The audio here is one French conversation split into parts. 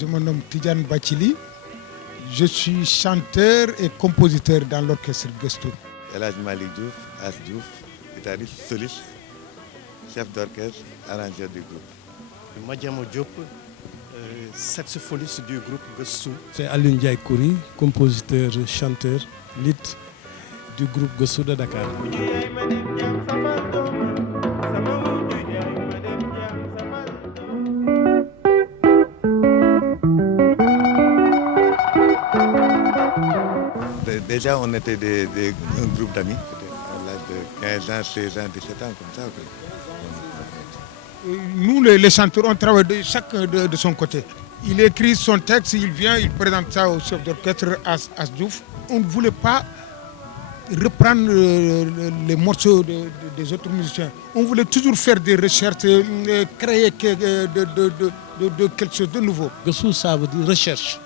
Je me nomme Tidjane Bachili. Je suis chanteur et compositeur dans l'orchestre Gusto. El Hadj Malick Diouf, As Diouf, guitariste soliste, chef d'orchestre, arrangeur du groupe. Madiamo Diop, saxophoniste du groupe Gusto. C'est Alioune Ndiaye Kouri, compositeur, chanteur, lead du groupe Gusto de Dakar. Déjà, on était un groupe d'amis, à l'âge de 15 ans, 16 ans, 17 ans, comme ça. Nous, les chanteurs, on travaille chacun de son côté. Il écrit son texte, il vient, il présente ça au chef d'orchestre As Diouf. On ne voulait pas reprendre les morceaux des autres musiciens. On voulait toujours faire des recherches, créer quelque chose de nouveau. Gusto, ça veut dire recherche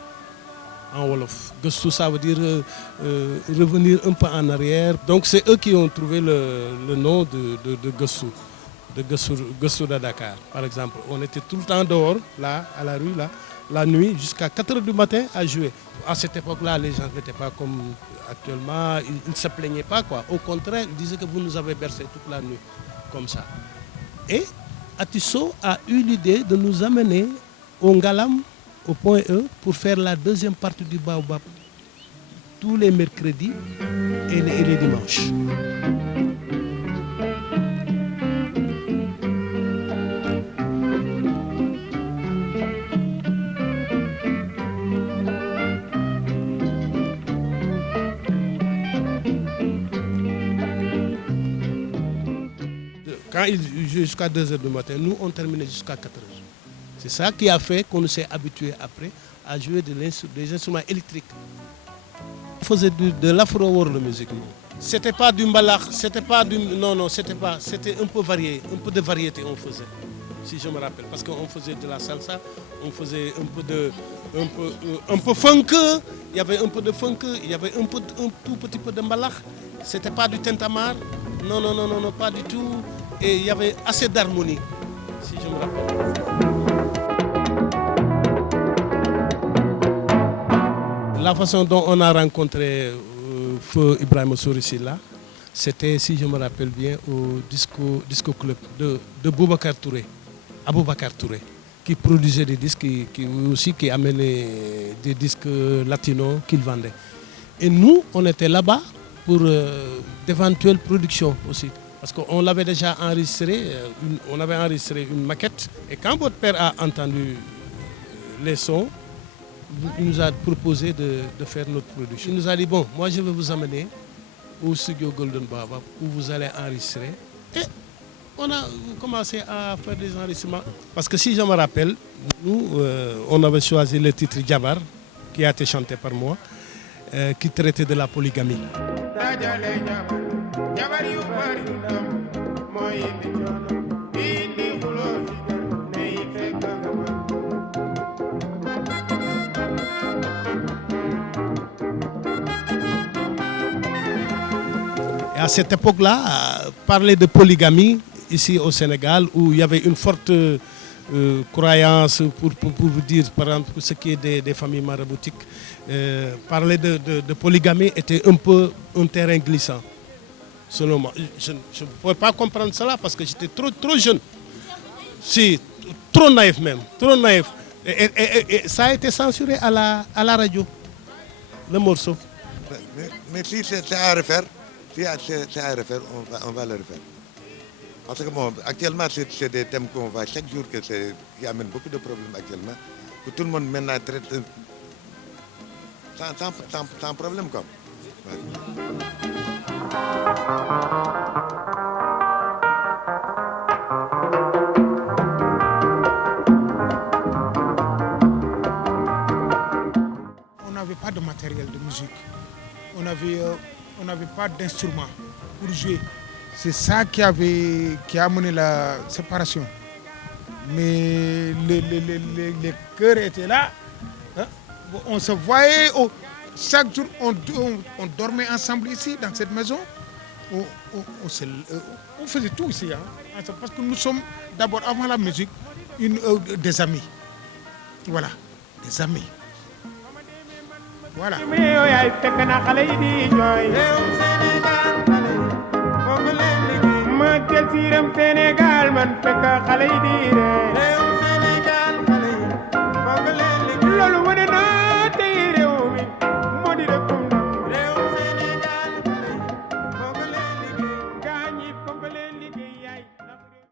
en Wolof. Gusto, ça veut dire revenir un peu en arrière. Donc c'est eux qui ont trouvé le nom de Gusto. De Gusto de Dakar, par exemple. On était tout le temps dehors, là, à la rue, là, la nuit, jusqu'à 4h du matin à jouer. À cette époque-là, les gens n'étaient pas comme actuellement, ils ne se plaignaient pas, quoi. Au contraire, ils disaient que vous nous avez bercé toute la nuit, comme ça. Et Atisso a eu l'idée de nous amener au Ngalam, au Point E, pour faire la deuxième partie du Baobab, tous les mercredis et les dimanches. Quand ils jouaient jusqu'à 2h du matin, nous, on terminait jusqu'à 4h. C'est ça qui a fait qu'on s'est habitué après à jouer des instruments électriques. On faisait de l'afro-world music. C'était pas du mbalakh, c'était pas du... Non, c'était pas... C'était un peu varié, un peu de variété on faisait, si je me rappelle. Parce qu'on faisait de la salsa, on faisait un peu funk, il y avait un peu de funk, il y avait un tout petit peu de mbalakh. C'était pas du tintamarre, non, pas du tout. Et il y avait assez d'harmonie, si je me rappelle. La façon dont on a rencontré Feu Ibrahima Sourissila, c'était, si je me rappelle bien, au disco club de Boubacar Touré, Aboubacar Touré, qui produisait des disques, qui amenait des disques latinos qu'il vendait. Et nous, on était là-bas pour d'éventuelles productions aussi. Parce qu'on l'avait déjà enregistré, on avait enregistré une maquette. Et quand votre père a entendu les sons, il nous a proposé de faire notre production. Il nous a dit, bon, moi je vais vous amener au studio Golden Baobab où vous allez enregistrer. Et on a commencé à faire des enregistrements. Parce que si je me rappelle, nous, on avait choisi le titre Jabar, qui a été chanté par moi, qui traitait de la polygamie. Et à cette époque-là, parler de polygamie ici au Sénégal, où il y avait une forte croyance, pour vous dire, par exemple, ce qui est des familles maraboutiques, parler de polygamie était un peu un terrain glissant. Selon moi. Je ne pouvais pas comprendre cela parce que j'étais trop jeune. Si, trop naïf même, trop naïf. Et ça a été censuré à la radio, le morceau. Mais si c'est à refaire, on va le refaire. Parce que bon, actuellement, c'est des thèmes qu'on voit chaque jour qui amènent beaucoup de problèmes actuellement, que tout le monde maintenant traite sans problème, quoi. Ouais. On n'avait pas de matériel de musique. On n'avait pas d'instrument pour jouer. C'est ça qui a amené la séparation. Mais les chœurs étaient là. Hein? On se voyait. Chaque jour, on dormait ensemble ici, dans cette maison. On faisait tout ici. Hein? Parce que nous sommes d'abord, avant la musique, des amis. Voilà. des amis. Voilà. ma jël siiram Sénégal man fekk xale yi di ree